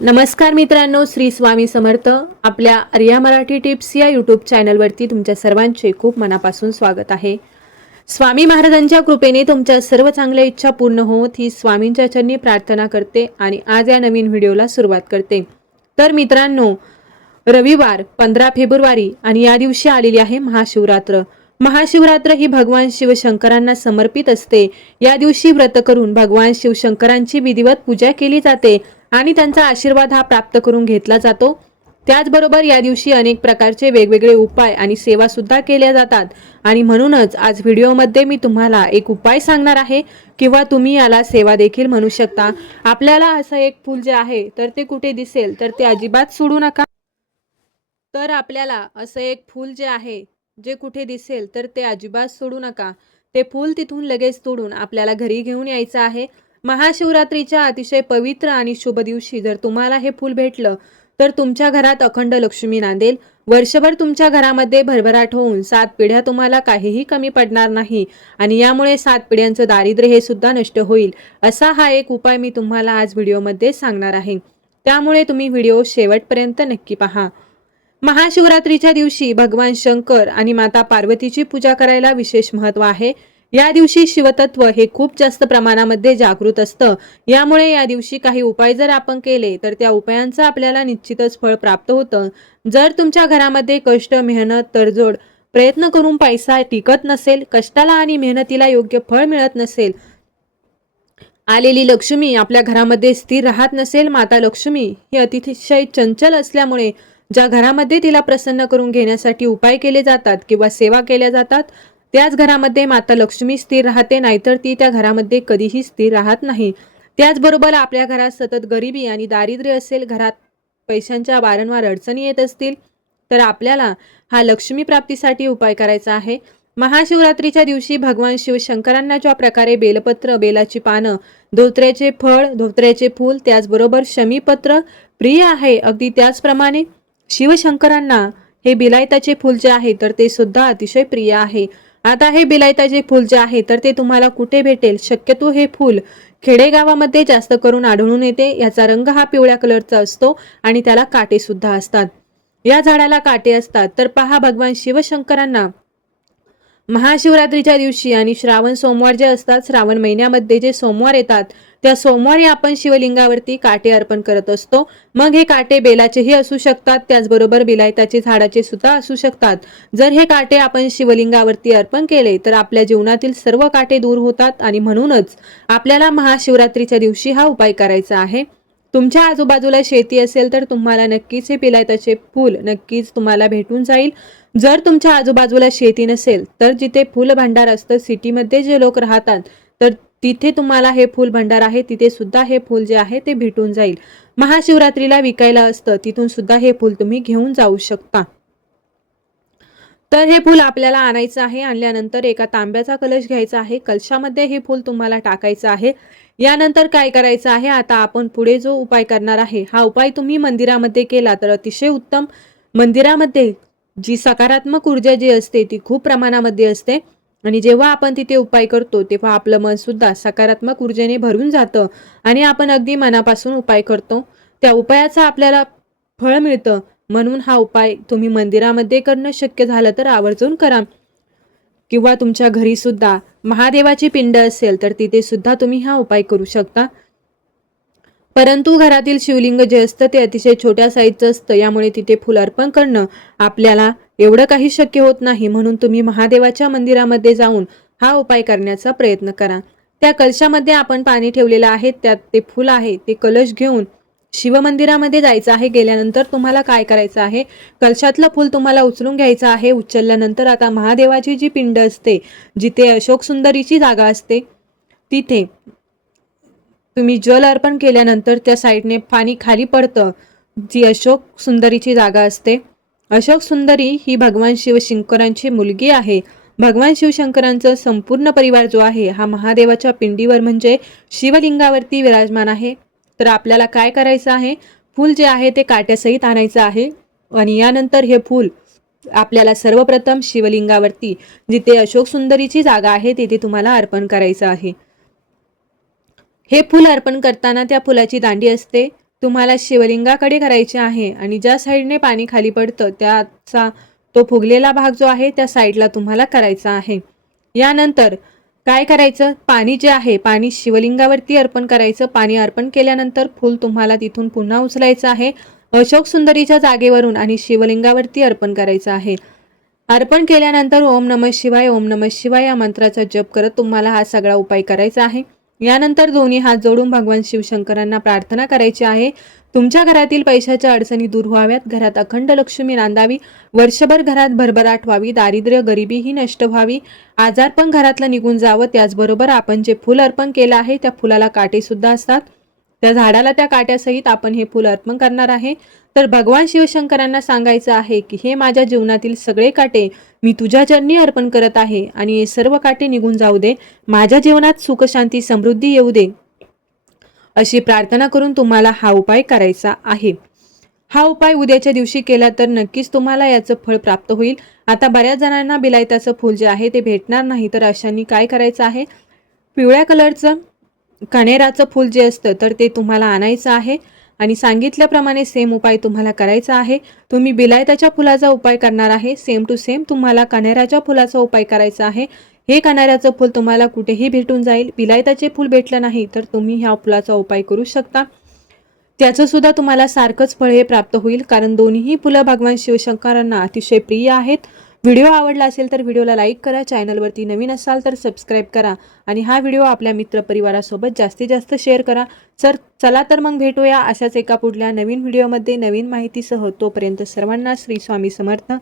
नमस्कार मित्रांनो, श्री स्वामी समर्थ. आपल्या आर्या मराठी टिप्स या यूट्यूब चॅनलवरती तुमच्या सर्वांचे खूप मनापासून स्वागत आहे. स्वामी महाराजांच्या कृपेने तुमच्या सर्व चांगल्या इच्छा पूर्ण होत ही स्वामींच्या चरणी प्रार्थना करते आणि आज या नवीन व्हिडिओला सुरुवात करते. तर मित्रांनो, रविवार 15 फेब्रुवारी आणि या दिवशी आलेली आहे महाशिवरात्र. महाशिवरात्र ही भगवान शिवशंकरांना समर्पित असते. या दिवशी व्रत करून भगवान शिवशंकरांची विधिवत पूजा केली जाते आणि त्यांचा आशीर्वाद हा प्राप्त करून घेतला जातो. त्याचबरोबर या दिवशी अनेक प्रकारचे वेगवेगळे उपाय आणि सेवा सुद्धा केल्या जातात आणि म्हणूनच आज व्हिडिओमध्ये मी तुम्हाला एक उपाय सांगणार आहे किंवा तुम्ही याला सेवा देखील म्हणू शकता. आपल्याला असं एक फूल जे आहे तर ते कुठे दिसेल तर ते अजिबात सोडू नका. तर आपल्याला असं एक फूल जे आहे जे कुठे दिसेल तर ते अजिबात सोडू नका. ते फूल तिथून लगेच तोडून आपल्याला घरी घेऊन यायचं आहे. महाशिवरात्रीच्या अतिशय पवित्र आणि शुभ दिवशी जर तुम्हाला हे फूल भेटलं तर तुमच्या घरात अखंड लक्ष्मी नांदेल. वर्षभर तुमच्या घरामध्ये भरभराट होऊन 7 पिढ्या तुम्हाला काहीही कमी पडणार नाही आणि यामुळे 7 पिढ्यांचं दारिद्र्य हे सुद्धा नष्ट होईल. असा हा एक उपाय मी तुम्हाला आज व्हिडिओमध्ये सांगणार आहे. त्यामुळे तुम्ही व्हिडिओ शेवटपर्यंत नक्की पहा. महाशिवरात्रीच्या दिवशी भगवान शंकर आणि माता पार्वतीची पूजा करायला विशेष महत्त्व आहे. या दिवशी शिवतत्व हे खूप जास्त प्रमाणामध्ये जागृत असतं. यामुळे या दिवशी काही उपाय जर आपण केले तर त्या उपायांचं आपल्याला निश्चितच फळ प्राप्त होतं. जर तुमच्या घरामध्ये कष्ट, मेहनत, तडजोड, प्रयत्न करून पैसा टिकत नसेल, कष्टाला आणि मेहनतीला योग्य फळ मिळत नसेल, आलेली लक्ष्मी आपल्या घरामध्ये स्थिर राहत नसेल, माता लक्ष्मी ही अतिशय चंचल असल्यामुळे ज्या घरामध्ये तिला प्रसन्न करून घेण्यासाठी उपाय केले जातात किंवा सेवा केल्या जातात त्याच घरामध्ये माता लक्ष्मी स्थिर राहते, नाहीतर ती त्या घरामध्ये कधीही स्थिर राहत नाही. त्याचबरोबर आपल्या घरात सतत गरिबी आणि दारिद्र्य असेल, घरात पैशांच्या वारंवार अडचणी येत असतील तर आपल्याला हा लक्ष्मी प्राप्तीसाठी उपाय करायचा आहे. महाशिवरात्रीच्या दिवशी भगवान शिवशंकरांना ज्या प्रकारे बेलपत्र, बेलाची पानं, धोत्र्याचे फळ, धोत्र्याचे फूल, त्याचबरोबर शमीपत्र प्रिय आहे, अगदी त्याचप्रमाणे शिवशंकरांना हे बिलायताचे फूल जे आहे तर ते सुद्धा अतिशय प्रिय आहे. आता हे बिलायताचे फूल जे आहे तर ते तुम्हाला कुठे भेटेल? शक्यतो हे फूल खेडेगावामध्ये जास्त करून आढळून येते. याचा रंग हा पिवळ्या कलरचा असतो आणि त्याला काटे सुद्धा असतात. या झाडाला काटे असतात. तर पहा, भगवान शिवशंकरांना महाशिवरात्रीच्या दिवशी आणि श्रावण सोमवार जे असतात, श्रावण महिन्यामध्ये जे सोमवार येतात त्या सोमवारी आपण शिवलिंगावरती काटे अर्पण करत असतो. मग हे काटे बेलाचेही असू शकतात, त्याचबरोबर बिलायताचे झाडाचे सुद्धा असू शकतात. जर हे काटे आपण शिवलिंगावरती अर्पण केले तर आपल्या जीवनातील सर्व काटे दूर होतात आणि म्हणूनच आपल्याला महाशिवरात्रीच्या दिवशी हा उपाय करायचा आहे. तुमच्या आजूबाजूला शेती असेल तर तुम्हाला नक्कीच हे बिलायताचे फूल नक्कीच तुम्हाला भेटून जाईल. जर तुमच्या आजूबाजूला शेती नसेल तर जिथे फुल भांडार असतं, सिटीमध्ये जे लोक राहतात तर तिथे तुम्हाला हे फुल भांडार आहे, तिथे सुद्धा हे फूल जे आहे ते भेटून जाईल. महाशिवरात्रीला विकायला असतं, तिथून सुद्धा हे फूल तुम्ही घेऊन जाऊ शकता. तर हे फूल आपल्याला आणायचं आहे. आणल्यानंतर एका तांब्याचा कलश घ्यायचा आहे. कलशामध्ये हे फूल तुम्हाला टाकायचं आहे. यानंतर काय करायचं आहे, आता आपण पुढे जो उपाय करणार आहे हा उपाय तुम्ही मंदिरामध्ये केला तर अतिशय उत्तम. मंदिरामध्ये जी सकारात्मक ऊर्जा जी असते ती खूप प्रमाणामध्ये असते आणि जेव्हा आपण तिथे उपाय करतो तेव्हा आपलं मन सुद्धा सकारात्मक ऊर्जेने भरून जातं आणि आपण अगदी मनापासून उपाय करतो. त्या उपायाचं आपल्याला फळ मिळतं. म्हणून हा उपाय तुम्ही मंदिरामध्ये करणं शक्य झालं तर आवर्जून करा किंवा तुमच्या घरी सुद्धा महादेवाची पिंड असेल तर तिथे सुद्धा तुम्ही हा उपाय करू शकता. परंतु घरातील शिवलिंग जे असतं ते अतिशय छोट्या साईजचं असतं, यामुळे तिथे फुल अर्पण करणं आपल्याला एवढं काही शक्य होत नाही. म्हणून तुम्ही महादेवाच्या मंदिरामध्ये जाऊन हा उपाय करण्याचा प्रयत्न करा. त्या कलशामध्ये आपण पाणी ठेवलेलं आहे, त्यात ते फूल आहे, ते कलश घेऊन शिवमंदिरामध्ये जायचं आहे. गेल्यानंतर तुम्हाला काय करायचं आहे, कलशातलं फूल तुम्हाला उचलून घ्यायचं आहे. उचलल्यानंतर आता महादेवाची जी पिंड असते, जिथे अशोक सुंदरीची जागा असते, तिथे तुम्ही जल अर्पण केल्यानंतर त्या साईडने पाणी खाली पडतं, जी अशोक सुंदरीची जागा असते. अशोक सुंदरी ही भगवान शिवशंकरांची मुलगी आहे. भगवान शिवशंकरांचा संपूर्ण परिवार जो आहे हा महादेवाच्या पिंडीवर म्हणजे शिवलिंगावरती विराजमान आहे. तर आपल्याला काय करायचं आहे, फूल जे आहे ते काट्यासहित आणायचं आहे आणि यानंतर हे फूल आपल्याला सर्वप्रथम शिवलिंगावरती जिथे अशोक सुंदरीची जागा आहे तिथे तुम्हाला अर्पण करायचं आहे. हे फूल अर्पण करताना त्या फुलाची दांडी असते तुम्हाला शिवलिंगाकडे करायचे आहे आणि ज्या साईडने पाणी खाली पडतं त्याचा तो फुगलेला भाग जो आहे त्या साईडला तुम्हाला करायचा आहे. यानंतर काय करायचं, पाणी जे आहे पाणी शिवलिंगावरती अर्पण करायचं. पाणी अर्पण केल्यानंतर फूल तुम्हाला तिथून पुन्हा उचलायचं आहे अशोक सुंदरीच्या जागेवरून आणि शिवलिंगावरती अर्पण करायचं आहे. अर्पण केल्यानंतर ओम नमः शिवाय ओम नमः शिवाय या मंत्राचा जप करत तुम्हाला हा सगळा उपाय करायचा आहे. यानंतर दोन्ही हात जोडून भगवान शिवशंकरांना प्रार्थना करायची आहे. तुमच्या घरातील पैशाच्या अडचणी दूर व्हाव्यात, घरात अखंड लक्ष्मी नांदावी, वर्षभर घरात भरभराट व्हावी, दारिद्र्य गरिबी ही नष्ट व्हावी, आजारपण घरातलं निघून जावं. त्याचबरोबर आपण जे फूल अर्पण केलं आहे त्या फुलाला काटे सुद्धा असतात. त्या झाडाला त्या काट्यासहित आपण हे फूल अर्पण करणार आहे. तर भगवान शिवशंकरांना सांगायचं आहे की हे माझ्या जीवनातील सगळे काटे मी तुझ्या चरणी अर्पण करत आहे आणि हे सर्व काटे निघून जाऊ दे, माझ्या जीवनात सुख शांती समृद्धी येऊ दे, अशी प्रार्थना करून तुम्हाला हा उपाय करायचा आहे. हा उपाय उद्याच्या दिवशी केला तर नक्कीच तुम्हाला याचं फळ प्राप्त होईल. आता बऱ्याच जणांना बिलायताचं फूल जे आहे ते भेटणार नाही, तर अशांनी काय करायचं आहे, पिवळ्या कलरचं कणेराचं फूल जे असतं तर ते तुम्हाला आणायचं आहे आणि सांगितल्याप्रमाणे सेम उपाय तुम्हाला करायचा आहे. तुम्ही बिलायताच्या फुलाचा उपाय करणार आहे, सेम टू सेम तुम्हाला कण्हेराच्या फुलाचा उपाय करायचा आहे. हे कण्हेराचं फूल तुम्हाला कुठेही भेटून जाईल. बिलायताचे फूल भेटलं नाही तर तुम्ही ह्या फुलाचा उपाय करू शकता. त्याचं सुद्धा तुम्हाला सारखंच फळ हे प्राप्त होईल, कारण दोन्हीही फुलं भगवान शिवशंकरांना अतिशय प्रिय आहेत. व्हिडिओ आवडला असेल तर व्हिडिओला लाईक करा, चॅनलवरती नवीन असाल तर सबस्क्राईब करा आणि हा व्हिडिओ आपल्या मित्रपरिवारासोबत जास्तीत जास्त शेअर करा. चला तर मग भेटूया अशाच एका पुढल्या नवीन व्हिडिओमध्ये नवीन माहितीसह. तोपर्यंत सर्वांना श्री स्वामी समर्थ.